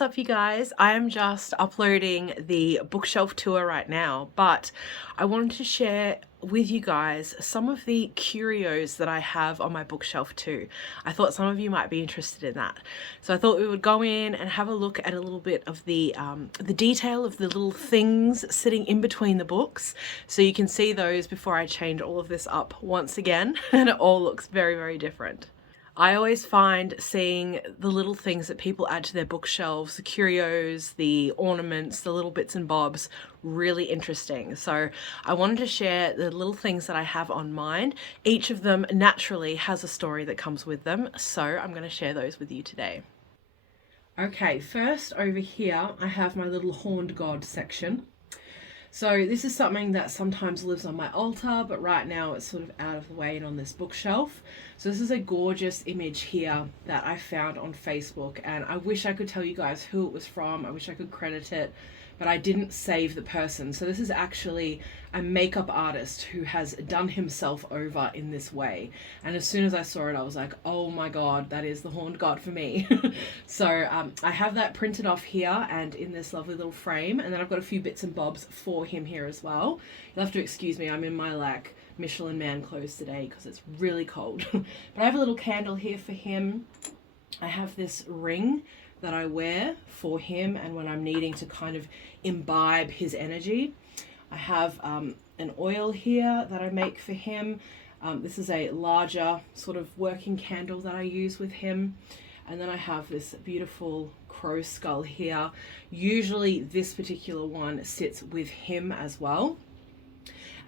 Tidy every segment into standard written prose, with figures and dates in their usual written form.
What's up, you guys? I am just uploading the bookshelf tour right now, but I wanted to share with you guys some of the curios that I have on my bookshelf too. I thought some of you might be interested in that. So I thought we would go in and have a look at a little bit of the detail of the little things sitting in between the books. So you can see those before I change all of this up once again, and it all looks very, very different. I always find seeing the little things that people add to their bookshelves, the curios, the ornaments, the little bits and bobs, really interesting. So I wanted to share the little things that I have on mine. Each of them naturally has a story that comes with them, so I'm going to share those with you today. Okay, first over here I have my little horned god section. So this is something that sometimes lives on my altar, but right now it's sort of out of the way and on this bookshelf. So this is a gorgeous image here that I found on Facebook, and I wish I could tell you guys who it was from. I wish I could credit it, but I didn't save the person. So this is actually a makeup artist who has done himself over in this way. And as soon as I saw it, I was like, oh my God, that is the horned god for me. So I have that printed off here and in this lovely little frame. And then I've got a few bits and bobs for him here as well. You'll have to excuse me, I'm in my like Michelin man clothes today because it's really cold. But I have a little candle here for him. I have this ring that I wear for him and when I'm needing to kind of imbibe his energy. I have an oil here that I make for him. This is a larger sort of working candle that I use with him. And then I have this beautiful crow skull here. Usually this particular one sits with him as well.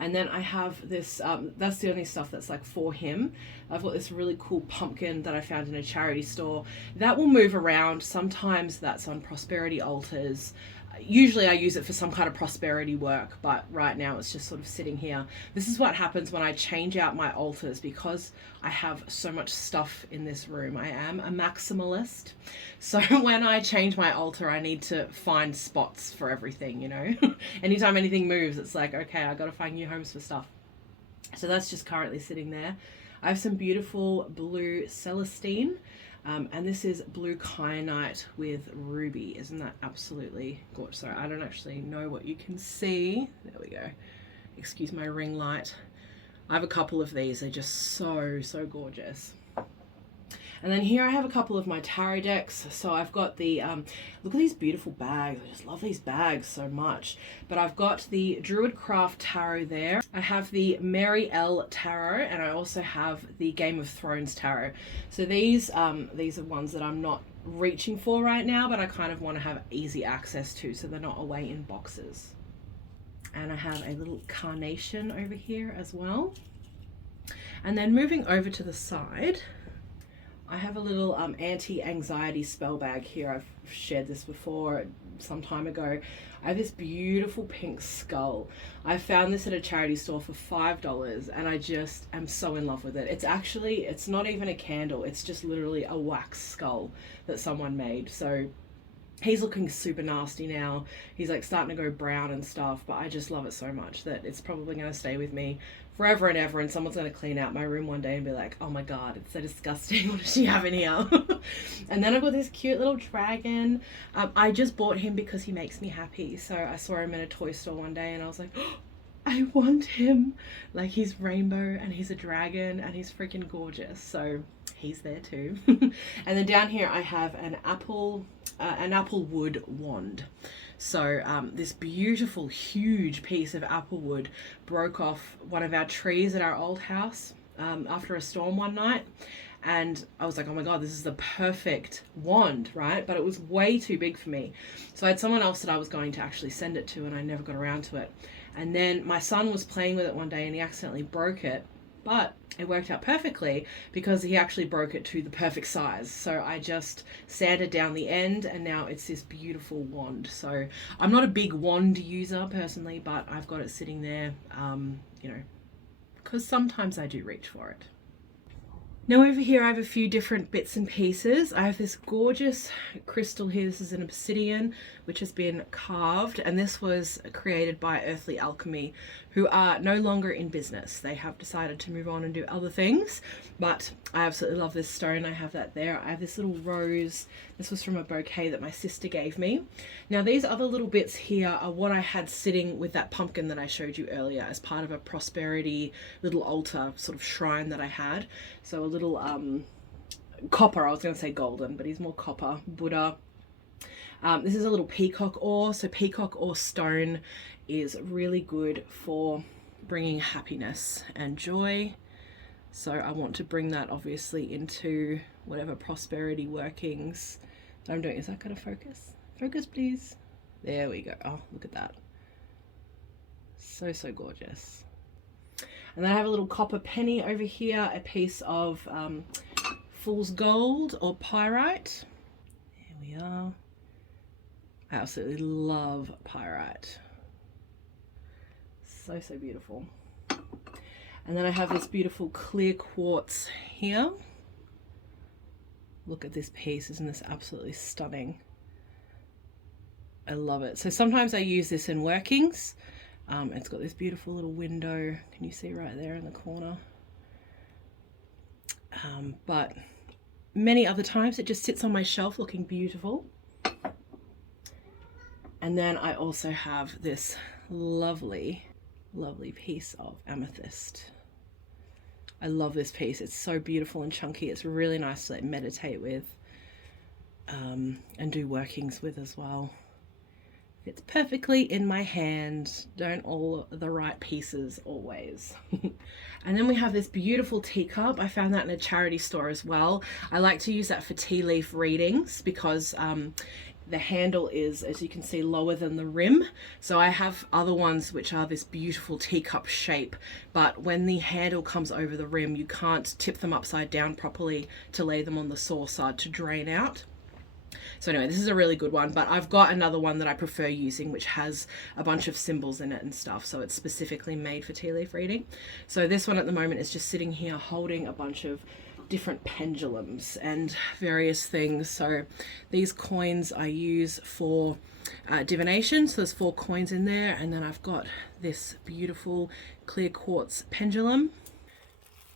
And then I have this, that's the only stuff that's like for him. I've got this really cool pumpkin that I found in a charity store. That will move around. Sometimes that's on prosperity altars. Usually I use it for some kind of prosperity work, but right now it's just sort of sitting here. This is what happens when I change out my altars because I have so much stuff in this room. I am a maximalist. So when I change my altar, I need to find spots for everything, you know. Anytime anything moves, it's like, okay, I got to find new homes for stuff. So that's just currently sitting there. I have some beautiful blue Celestine. And this is blue kyanite with ruby. Isn't that absolutely gorgeous? Sorry, I don't actually know what you can see. There we go. Excuse my ring light. I have a couple of these. They're just so gorgeous. And then here I have a couple of my tarot decks. So I've got the, look at these beautiful bags. I just love these bags so much. But I've got the Druidcraft Tarot there. I have the Mary L Tarot, and I also have the Game of Thrones Tarot. So these are ones that I'm not reaching for right now, but I kind of want to have easy access to, so they're not away in boxes. And I have a little carnation over here as well. And then moving over to the side, I have a little anti-anxiety spell bag here. I've shared this before some time ago. I have this beautiful pink skull. I found this at a charity store for $5 and I just am so in love with it. It's not even a candle. It's just literally a wax skull that someone made. So he's looking super nasty now. He's like starting to go brown and stuff, but I just love it so much that it's probably going to stay with me forever and ever, and someone's going to clean out my room one day and be like, oh my God, it's so disgusting. What does she have in here? And then I've got this cute little dragon. I just bought him because he makes me happy. So I saw him in a toy store one day and I was like, oh, I want him. Like, he's rainbow and he's a dragon and he's freaking gorgeous. So he's there too. And then down here I have an apple wood wand. So this beautiful, huge piece of apple wood broke off one of our trees at our old house after a storm one night. And I was like, oh my God, this is the perfect wand, right? But it was way too big for me. So I had someone else that I was going to actually send it to, and I never got around to it. And then my son was playing with it one day and he accidentally broke it. But it worked out perfectly because he actually broke it to the perfect size. So I just sanded down the end and now it's this beautiful wand. So I'm not a big wand user personally, but I've got it sitting there, you know, because sometimes I do reach for it. Now over here I have a few different bits and pieces. I have this gorgeous crystal here. This is an obsidian which has been carved, and this was created by Earthly Alchemy, who are no longer in business. They have decided to move on and do other things, but I absolutely love this stone. I have that there. I have this little rose. This was from a bouquet that my sister gave me. Now these other little bits here are what I had sitting with that pumpkin that I showed you earlier as part of a prosperity little altar sort of shrine that I had. So a little copper, I was going to say golden, but he's more copper, Buddha. This is a little peacock ore. So peacock ore stone is really good for bringing happiness and joy. So I want to bring that obviously into whatever prosperity workings that I'm doing. Is that going to focus? Focus, please. There we go. Oh, look at that. So, so gorgeous. And then I have a little copper penny over here, a piece of fool's gold or pyrite. Here we are. I absolutely love pyrite. So, so beautiful. And then I have this beautiful clear quartz here. Look at this piece, isn't this absolutely stunning? I love it. So sometimes I use this in workings. It's got this beautiful little window. Can you see right there in the corner? But many other times it just sits on my shelf looking beautiful. And then I also have this lovely, lovely piece of amethyst. I love this piece. It's so beautiful and chunky. It's really nice to like meditate with and do workings with as well. Fits perfectly in my hand. Don't all the right pieces always. And then we have this beautiful teacup. I found that in a charity store as well. I like to use that for tea leaf readings because the handle is, as you can see, lower than the rim. So I have other ones which are this beautiful teacup shape, but when the handle comes over the rim, you can't tip them upside down properly to lay them on the saucer to drain out. So anyway, this is a really good one, but I've got another one that I prefer using which has a bunch of symbols in it and stuff, so it's specifically made for tea leaf reading. So this one at the moment is just sitting here holding a bunch of different pendulums and various things. So these coins I use for divination, so there's 4 coins in there, and then I've got this beautiful clear quartz pendulum.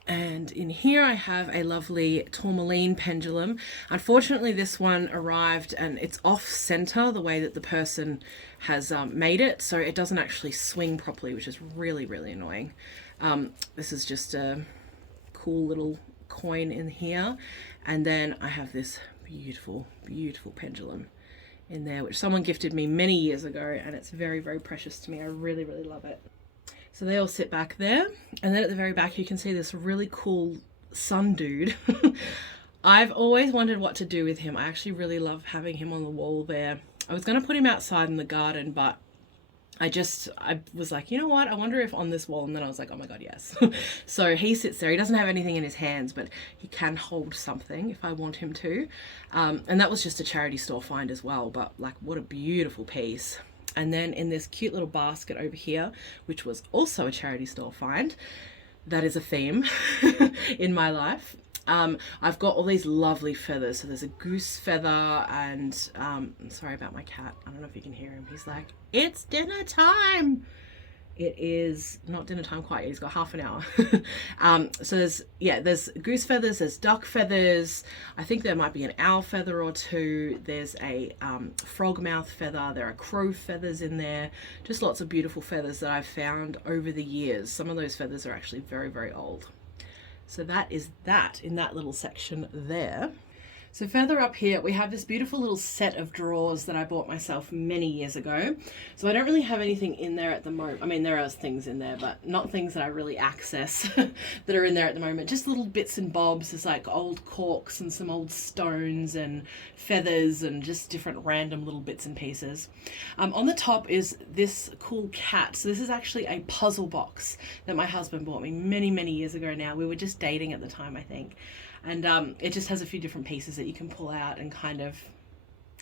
And in here I have a lovely tourmaline pendulum. Unfortunately this one arrived and it's off center the way that the person has made it, so it doesn't actually swing properly, which is really, really annoying. This is just a cool little coin in here, and then I have this beautiful, beautiful pendulum in there which someone gifted me many years ago, and it's very, very precious to me. I really, really love it. So they all sit back there, and then at the very back you can see this really cool sun dude. I've always wondered what to do with him. I actually really love having him on the wall there. I was going to put him outside in the garden, but I was like, you know what, I wonder if on this wall, and then I was like, oh my god, yes. So he sits there. He doesn't have anything in his hands, but he can hold something if I want him to. And that was just a charity store find as well, but like, what a beautiful piece. And then in this cute little basket over here, which was also a charity store find, that is a theme in my life. I've got all these lovely feathers. So there's a goose feather, and I'm sorry about my cat. I don't know if you can hear him. He's like, it's dinner time. It is not dinner time quite yet. He's got half an hour. So there's goose feathers, there's duck feathers. I think there might be an owl feather or 2. There's a frog mouth feather. There are crow feathers in there. Just lots of beautiful feathers that I've found over the years. Some of those feathers are actually very, very old. So that is that in that little section there. So further up here, we have this beautiful little set of drawers that I bought myself many years ago. So I don't really have anything in there at the moment. I mean, there are things in there, but not things that I really access that are in there at the moment. Just little bits and bobs. There's like old corks and some old stones and feathers and just different random little bits and pieces. On the top is this cool cat. So this is actually a puzzle box that my husband bought me many, many years ago now. We were just dating at the time, I think. And it just has a few different pieces that you can pull out and kind of,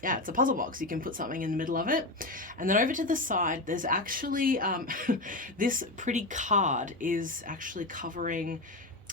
yeah, it's a puzzle box. You can put something in the middle of it. And then over to the side, there's actually, this pretty card is actually covering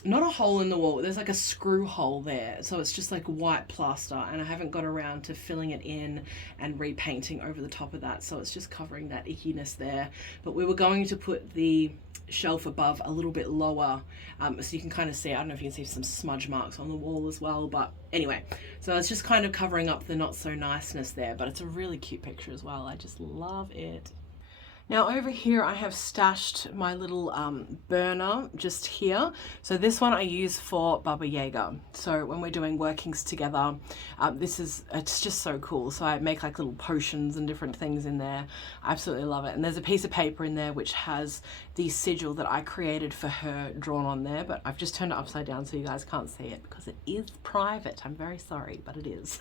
not a hole in the wall, there's like a screw hole there, so it's just like white plaster, and I haven't got around to filling it in and repainting over the top of that, so it's just covering that ickiness there. But we were going to put the shelf above a little bit lower, so you can kind of see, I don't know if you can see some smudge marks on the wall as well, but anyway, so it's just kind of covering up the not so niceness there, but it's a really cute picture as well. I just love it. Now over here I have stashed my little burner just here. So this one I use for Baba Yaga. So when we're doing workings together, it's just so cool. So I make like little potions and different things in there. I absolutely love it. And there's a piece of paper in there which has the sigil that I created for her drawn on there, but I've just turned it upside down so you guys can't see it because it is private. I'm very sorry, but it is.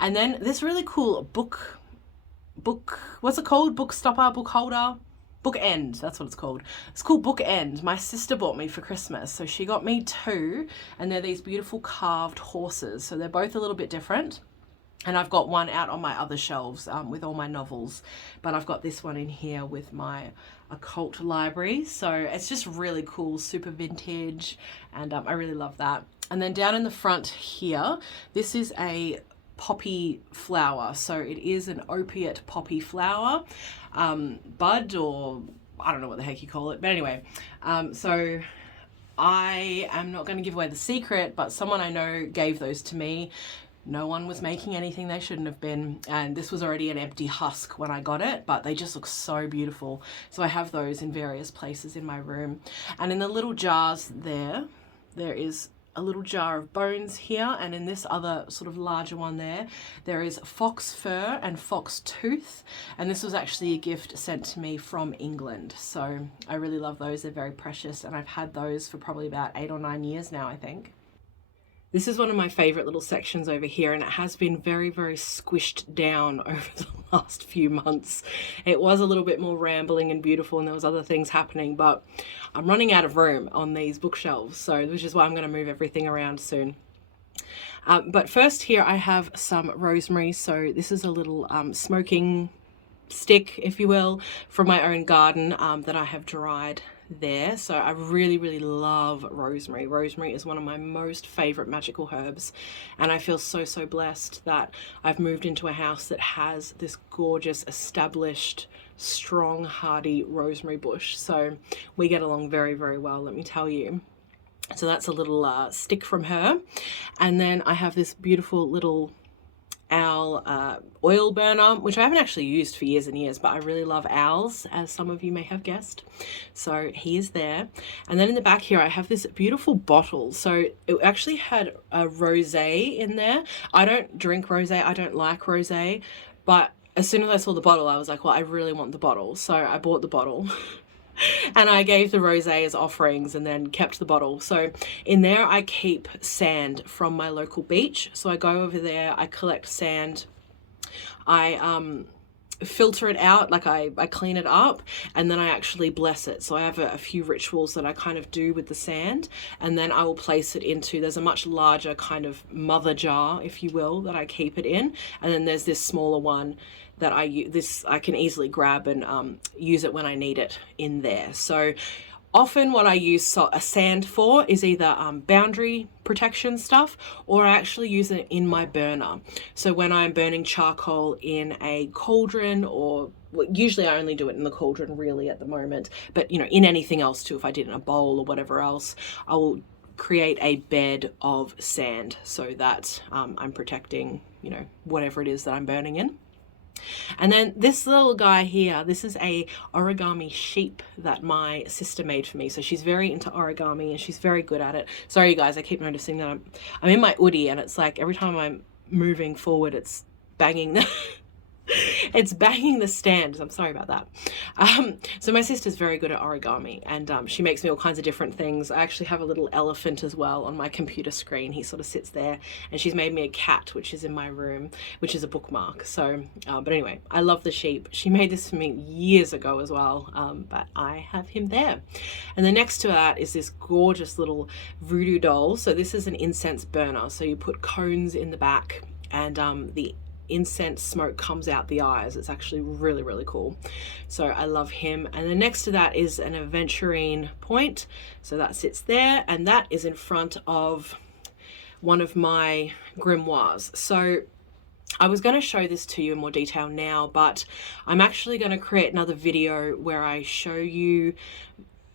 And then this really cool book, what's it called? Book stopper, book holder, book end. That's what it's called. It's called Book End. My sister bought me for Christmas. So she got me two, and they're these beautiful carved horses. So they're both a little bit different. And I've got one out on my other shelves with all my novels, but I've got this one in here with my occult library. So it's just really cool, super vintage, and I really love that. And then down in the front here, this is a poppy flower. So it is an opiate poppy flower, bud, or I don't know what the heck you call it, but anyway, so I am not going to give away the secret, but someone I know gave those to me. No one was making anything they shouldn't have been, and this was already an empty husk when I got it, but they just look so beautiful. So I have those in various places in my room. And in the little jars there is a little jar of bones here, and in this other sort of larger one there is fox fur and fox tooth, and this was actually a gift sent to me from England. So I really love those. They're very precious, and I've had those for probably about 8 or 9 years now, I think. This is one of my favorite little sections over here, and it has been very, very squished down over the last few months. It was a little bit more rambling and beautiful, and there was other things happening, but I'm running out of room on these bookshelves, so which is why I'm going to move everything around soon. But first here I have some rosemary. So this is a little smoking stick, if you will, from my own garden that I have dried there. So I really, really love rosemary. Rosemary is one of my most favorite magical herbs, and I feel so, so blessed that I've moved into a house that has this gorgeous, established, strong, hardy rosemary bush. So we get along very, very well, let me tell you. So that's a little stick from her. And then I have this beautiful little owl oil burner, which I haven't actually used for years and years, but I really love owls, as some of you may have guessed. So he is there. And then in the back here I have this beautiful bottle. So it actually had a rosé in there. I don't drink rosé, I don't like rosé, but as soon as I saw the bottle I was like, well, I really want the bottle, so I bought the bottle. And I gave the rosé as offerings and then kept the bottle. So in there I keep sand from my local beach. So I go over there, I collect sand, I filter it out, like I clean it up, and then I actually bless it. So I have a few rituals that I kind of do with the sand, and then I will place it into, there's a much larger kind of mother jar, if you will, that I keep it in, and then there's this smaller one that I can easily grab and use it when I need it in there. So often what I use a sand for is either boundary protection stuff, or I actually use it in my burner. So when I'm burning charcoal in a cauldron, or usually I only do it in the cauldron really at the moment, but you know, in anything else too, if I did in a bowl or whatever else, I will create a bed of sand so that I'm protecting, you know, whatever it is that I'm burning in. And then this little guy here, this is a origami sheep that my sister made for me. So she's very into origami and she's very good at it. Sorry you guys, I keep noticing that I'm in my hoodie, and it's like every time I'm moving forward it's banging the it's banging the stand. I'm sorry about that. So my sister's very good at origami, and she makes me all kinds of different things. I actually have a little elephant as well on my computer screen. He sort of sits there, and she's made me a cat, which is in my room, which is a bookmark. So, but anyway, I love the sheep. She made this for me years ago as well, but I have him there. And then next to that is this gorgeous little voodoo doll. So this is an incense burner. So you put cones in the back, and the incense smoke comes out the eyes. It's actually really, really cool. So I love him. And then next to that is an aventurine point. So that sits there, and that is in front of one of my grimoires. So I was going to show this to you in more detail now, but I'm actually going to create another video where I show you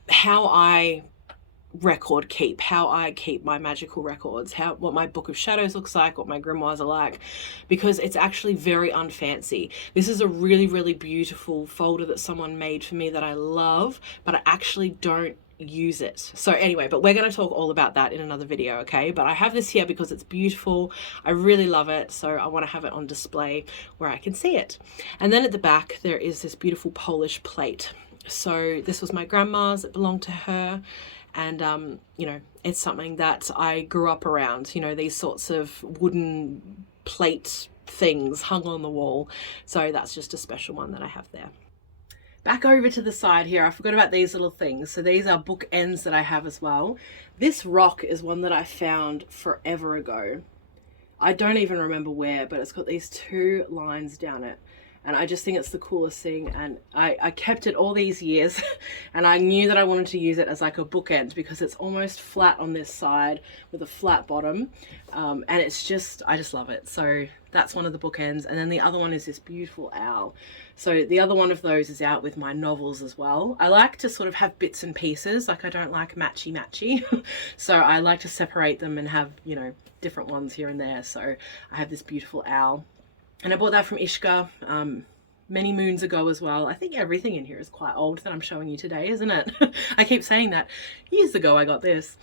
how I record keep, how I keep my magical records, what my Book of Shadows looks like, what my grimoires are like, because it's actually very unfancy. This is a really, really beautiful folder that someone made for me that I love, but I actually don't use it. So anyway, but we're going to talk all about that in another video, okay? But I have this here because it's beautiful. I really love it, so I want to have it on display where I can see it. And then at the back there is this beautiful Polish plate. So this was my grandma's, it belonged to her, and you know, it's something that I grew up around, you know, these sorts of wooden plate things hung on the wall. So that's just a special one that I have there. Back over to the side here, I forgot about these little things. So these are bookends that I have as well. This rock is one that I found forever ago. I don't even remember where, but it's got these two lines down it. And I just think it's the coolest thing, and I kept it all these years and I knew that I wanted to use it as like a bookend because it's almost flat on this side with a flat bottom, and it's just, I just love it. So that's one of the bookends, and then the other one is this beautiful owl. So the other one of those is out with my novels as well. I like to sort of have bits and pieces, like I don't like matchy so I like to separate them and have, you know, different ones here and there. So I have this beautiful owl. And I bought that from Ishka many moons ago as well. I think everything in here is quite old that I'm showing you today, isn't it? I keep saying that. Years ago I got this.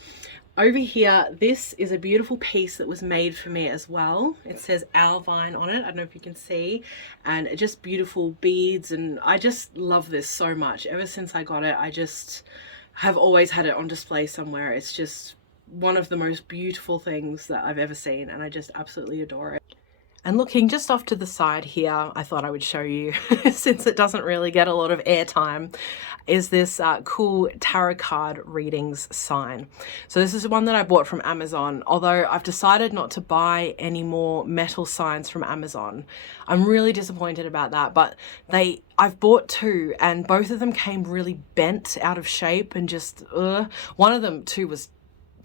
Over here, this is a beautiful piece that was made for me as well. It says Owlvine on it. I don't know if you can see. And just beautiful beads. And I just love this so much. Ever since I got it, I just have always had it on display somewhere. It's just one of the most beautiful things that I've ever seen. And I just absolutely adore it. And looking just off to the side here, I thought I would show you, since it doesn't really get a lot of airtime, is this cool tarot card readings sign. So this is one that I bought from Amazon, although I've decided not to buy any more metal signs from Amazon. I'm really disappointed about that, but I've bought two and both of them came really bent out of shape and just, one of them too was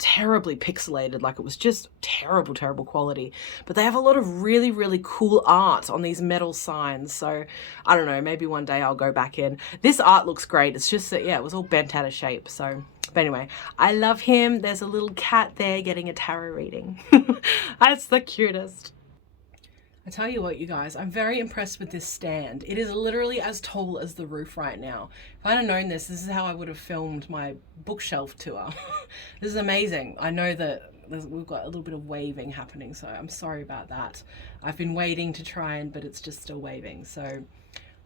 terribly pixelated, like it was just terrible quality, but they have a lot of really, really cool art on these metal signs. So I don't know, maybe one day I'll go back in. This art looks great, it's just that, yeah, it was all bent out of shape. So but anyway, I love him. There's a little cat there getting a tarot reading. That's the cutest. I tell you what, you guys, I'm very impressed with this stand. It is literally as tall as the roof right now. If I'd have known this is how I would have filmed my bookshelf tour. This is amazing. I know that we've got a little bit of waving happening, so I'm sorry about that. I've been waiting to try and, but it's just still waving. So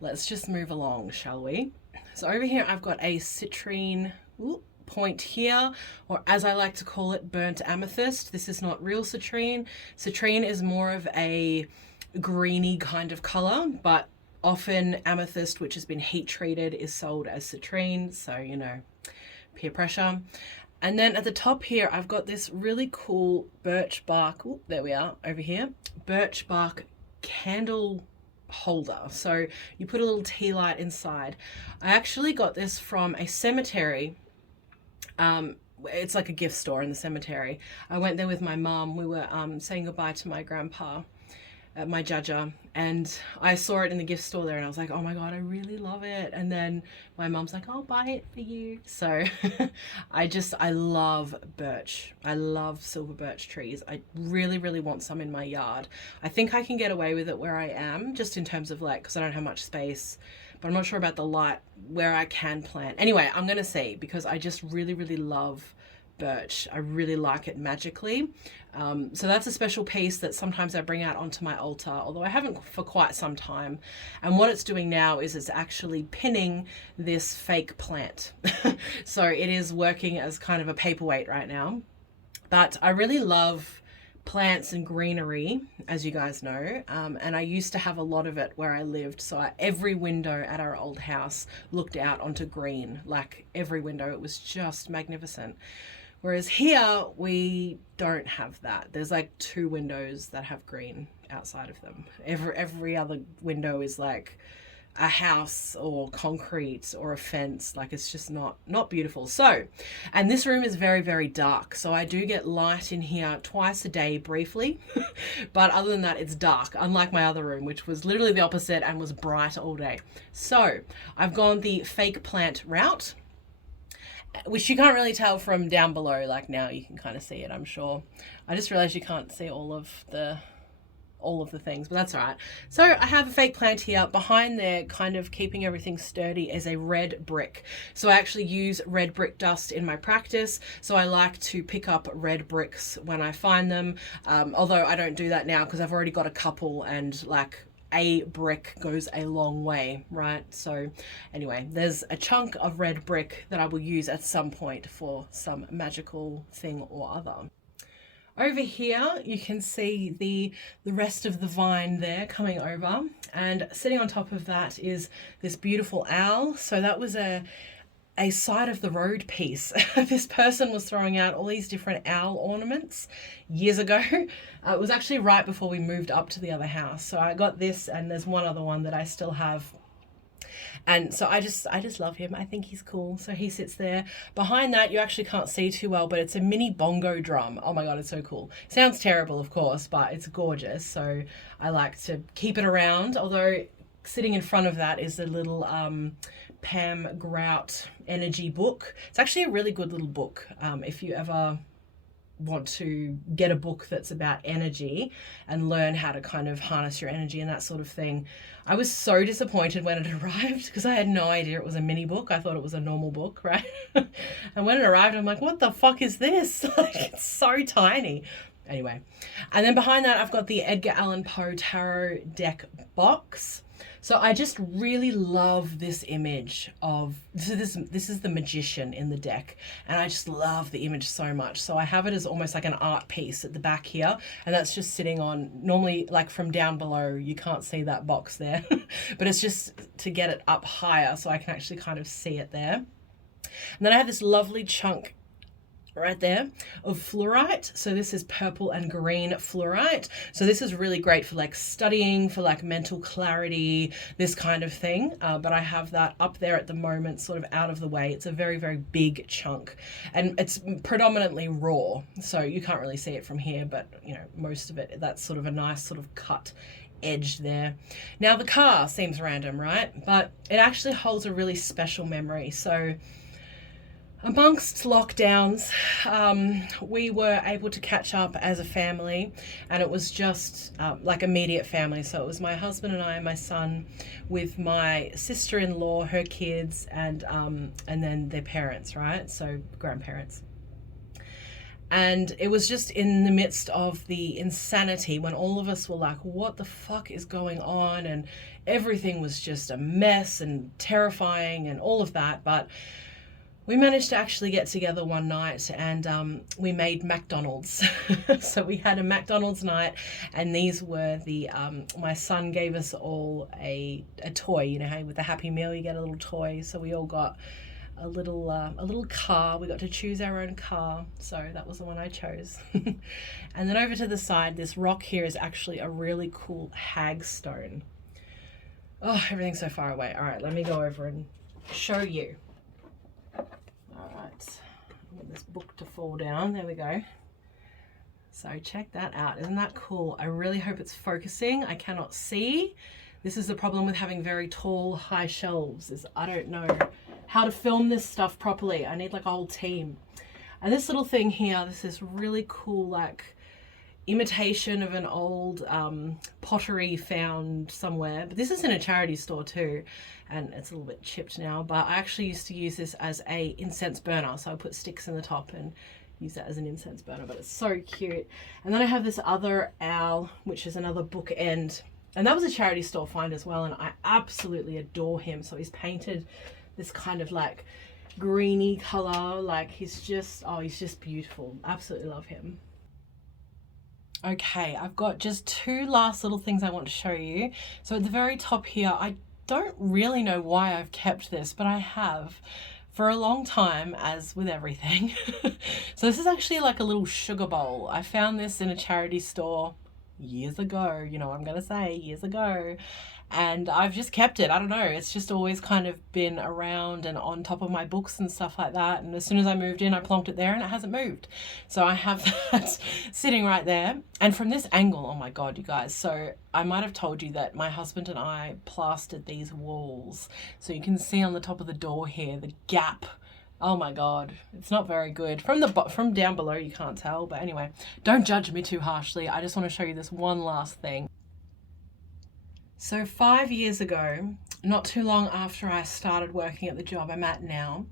let's just move along, shall we? So over here, I've got a citrine point here, or as I like to call it, burnt amethyst. This is not real citrine. Citrine is more of a greeny kind of color, but often amethyst, which has been heat treated, is sold as citrine. So, you know, peer pressure. And then at the top here, I've got this really cool birch bark. Ooh, there we are over here. Birch bark candle holder. So you put a little tea light inside. I actually got this from a cemetery. It's like a gift store in the cemetery. I went there with my mum. We were saying goodbye to my grandpa, my Jaja, and I saw it in the gift store there and I was like, oh my god, I really love it. And then my mum's like, I'll buy it for you. So I love birch. I love silver birch trees. I really want some in my yard. I think I can get away with it where I am, just in terms of like, because I don't have much space, but I'm not sure about the light where I can plant. Anyway, I'm gonna see, because I just really love birch. I really like it magically. So that's a special piece that sometimes I bring out onto my altar, although I haven't for quite some time. And what it's doing now is it's actually pinning this fake plant. So it is working as kind of a paperweight right now. But I really love plants and greenery, as you guys know, and I used to have a lot of it where I lived. So every window at our old house looked out onto green, like every window. It was just magnificent. Whereas here we don't have that. There's like 2 windows that have green outside of them. Every other window is like a house or concrete or a fence. Like, it's just not beautiful. So, and this room is very, very dark, so I do get light in here twice a day briefly but other than that, it's dark, unlike my other room, which was literally the opposite and was bright all day. So I've gone the fake plant route, which you can't really tell from down below. Like, now you can kind of see it, I'm sure. I just realized you can't see all of the things, but that's all right. So I have a fake plant here. Behind there, kind of keeping everything sturdy, is a red brick. So I actually use red brick dust in my practice, so I like to pick up red bricks when I find them, although I don't do that now because I've already got a couple, and like, a brick goes a long way, right? So anyway, there's a chunk of red brick that I will use at some point for some magical thing or other. Over here, you can see the rest of the vine there coming over, and sitting on top of that is this beautiful owl. So that was a side of the road piece. This person was throwing out all these different owl ornaments years ago. It was actually right before we moved up to the other house. So I got this, and there's one other one that I still have. And so I just love him. I think he's cool. So he sits there. Behind that, you actually can't see too well, but it's a mini bongo drum. Oh my God, it's so cool. Sounds terrible, of course, but it's gorgeous. So I like to keep it around. Although sitting in front of that is the little Pam Grout energy book. It's actually a really good little book. If you ever want to get a book that's about energy and learn how to kind of harness your energy and that sort of thing. I was so disappointed when it arrived because I had no idea it was a mini book. I thought it was a normal book, right? And when it arrived, I'm like, what the fuck is this? Like, it's so tiny. Anyway, and then behind that, I've got the Edgar Allan Poe Tarot deck box. So I just really love this image of, this is the magician in the deck, and I just love the image so much. So I have it as almost like an art piece at the back here, and that's just sitting on, normally like from down below, you can't see that box there, but it's just to get it up higher so I can actually kind of see it there. And then I have this lovely chunk right there of fluorite. So this is purple and green fluorite. So this is really great for like studying, for like mental clarity, this kind of thing. But I have that up there at the moment, sort of out of the way. It's a very, very big chunk, and it's predominantly raw. So you can't really see it from here, but you know, most of it, that's sort of a nice sort of cut edge there. Now the car seems random, right? But it actually holds a really special memory. So amongst lockdowns, we were able to catch up as a family, and it was just like immediate family. So it was my husband and I and my son with my sister-in-law, her kids, and then their parents, right? So grandparents. And it was just in the midst of the insanity when all of us were like, what the fuck is going on? And everything was just a mess and terrifying and all of that. But we managed to actually get together one night, and we made McDonald's. So we had a McDonald's night, and these were the, my son gave us all a toy. You know how with the Happy Meal you get a little toy? So we all got a little car. We got to choose our own car. So that was the one I chose. And then over to the side, this rock here is actually a really cool hagstone. Oh, everything's so far away. All right, let me go over and show you. All right, I want this book to fall down. There we go. So check that out. Isn't that cool? I really hope it's focusing. I cannot see. This is the problem with having very tall, high shelves, is I don't know how to film this stuff properly. I need like a whole team. And this little thing here, this is really cool, like imitation of an old pottery found somewhere. But this is in a charity store too, and it's a little bit chipped now, but I actually used to use this as a incense burner. So I put sticks in the top and use that as an incense burner, but it's so cute. And then I have this other owl, which is another bookend. And that was a charity store find as well, and I absolutely adore him. So he's painted this kind of like greeny color, like he's just beautiful. Absolutely love him. Okay, I've got just two last little things I want to show you. So at the very top here, I don't really know why I've kept this, but I have for a long time, as with everything. So this is actually like a little sugar bowl. I found this in a charity store years ago, you know what I'm going to say, years ago. And I've just kept it. I don't know. It's just always kind of been around and on top of my books and stuff like that. And as soon as I moved in, I plonked it there and it hasn't moved. So I have that sitting right there. And from this angle, oh my God, you guys. So I might have told you that my husband and I plastered these walls. So you can see on the top of the door here, the gap. Oh my God, it's not very good. From down below, you can't tell. But anyway, don't judge me too harshly. I just want to show you this one last thing. So 5 years ago, not too long after I started working at the job I'm at now,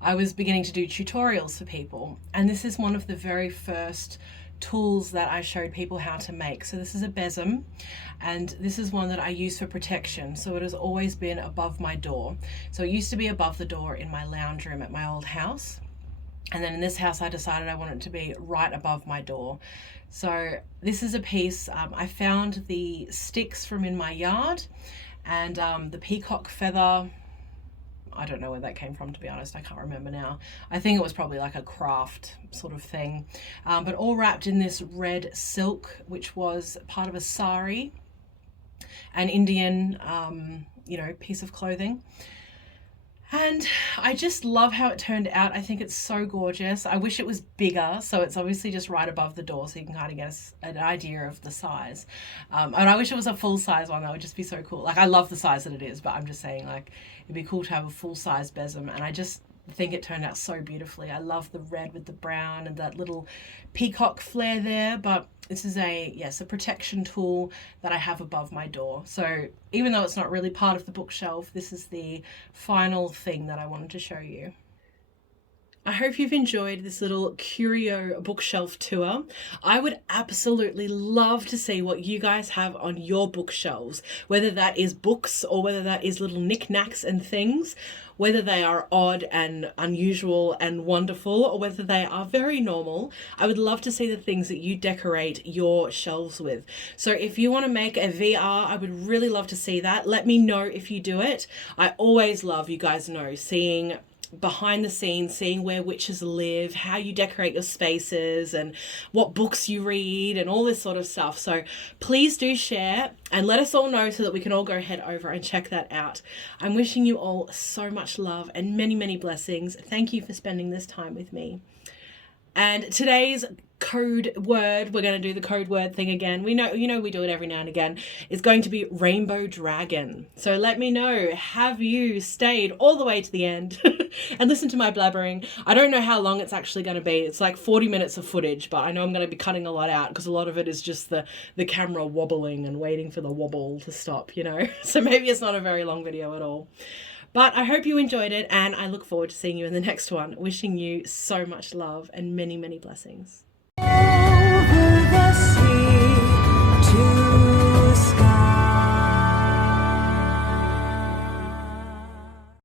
I was beginning to do tutorials for people. And this is one of the very first tools that I showed people how to make. So this is a Besam, and this is one that I use for protection. So it has always been above my door. So it used to be above the door in my lounge room at my old house. And then in this house, I decided I wanted it to be right above my door. So this is a piece, I found the sticks from in my yard, and the peacock feather. I don't know where that came from, to be honest. I can't remember now. I think it was probably like a craft sort of thing, but all wrapped in this red silk, which was part of a sari, an Indian, piece of clothing. And I just love how it turned out. I think it's so gorgeous. I wish it was bigger. So it's obviously just right above the door, so you can kind of get an idea of the size. And I wish it was a full size one. That would just be so cool. Like, I love the size that it is, but I'm just saying, like, it'd be cool to have a full size Besam. And I just think it turned out so beautifully. I love the red with the brown and that little peacock flare there. But this is a protection tool that I have above my door. So even though it's not really part of the bookshelf, this is the final thing that I wanted to show you. I hope you've enjoyed this little Curio bookshelf tour. I would absolutely love to see what you guys have on your bookshelves, whether that is books or whether that is little knickknacks and things, whether they are odd and unusual and wonderful, or whether they are very normal. I would love to see the things that you decorate your shelves with. So if you want to make a VR, I would really love to see that. Let me know if you do it. I always love, you guys know, seeing behind the scenes, seeing where witches live, how you decorate your spaces, and what books you read, and all this sort of stuff. So please do share and let us all know so that we can all go head over and check that out. I'm wishing you all so much love and many, many blessings. Thank you for spending this time with me. And today's code word, we're going to do the code word thing again. We do it every now and again. It's going to be rainbow dragon. So let me know, have you stayed all the way to the end and listened to my blabbering? I don't know how long it's actually going to be. It's like 40 minutes of footage, but I know I'm going to be cutting a lot out because a lot of it is just the camera wobbling and waiting for the wobble to stop, So maybe it's not a very long video at all. But I hope you enjoyed it, and I look forward to seeing you in the next one. Wishing you so much love and many, many blessings. Over the sea to